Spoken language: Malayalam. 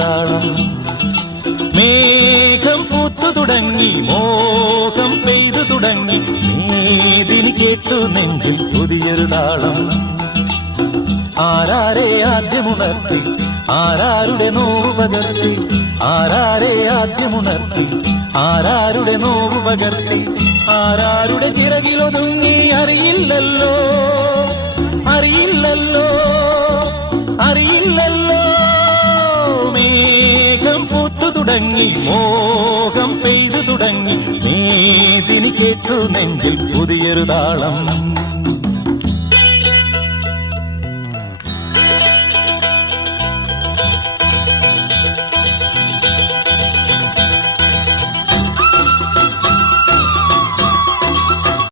താളം. മേഘം പൂത്തു തുടങ്ങി, മോഹം പെയ്തു തുടങ്ങി, മേദിനി കേട്ടു നെഞ്ചിൽ പുതിയൊരു താളം. ആരാരെ ആദ്യമുണർത്തി, ആരാരുടെ നോവ് പകർത്തി, ആരാരെ ആദ്യമുണർത്തി, ആരാരുടെ നോവ് പകർത്തി, ആരാരുടെ ചിറകിലൊതുങ്ങി അറിയില്ലല്ലോ, അറിയില്ലല്ലോ, അറിയില്ലല്ലോ. മേഘം പൂത്തു തുടങ്ങി, മോഹം പെയ്തു തുടങ്ങി, മേദിനി കേട്ടു നെഞ്ചിൽ പുതിയൊരു താളം.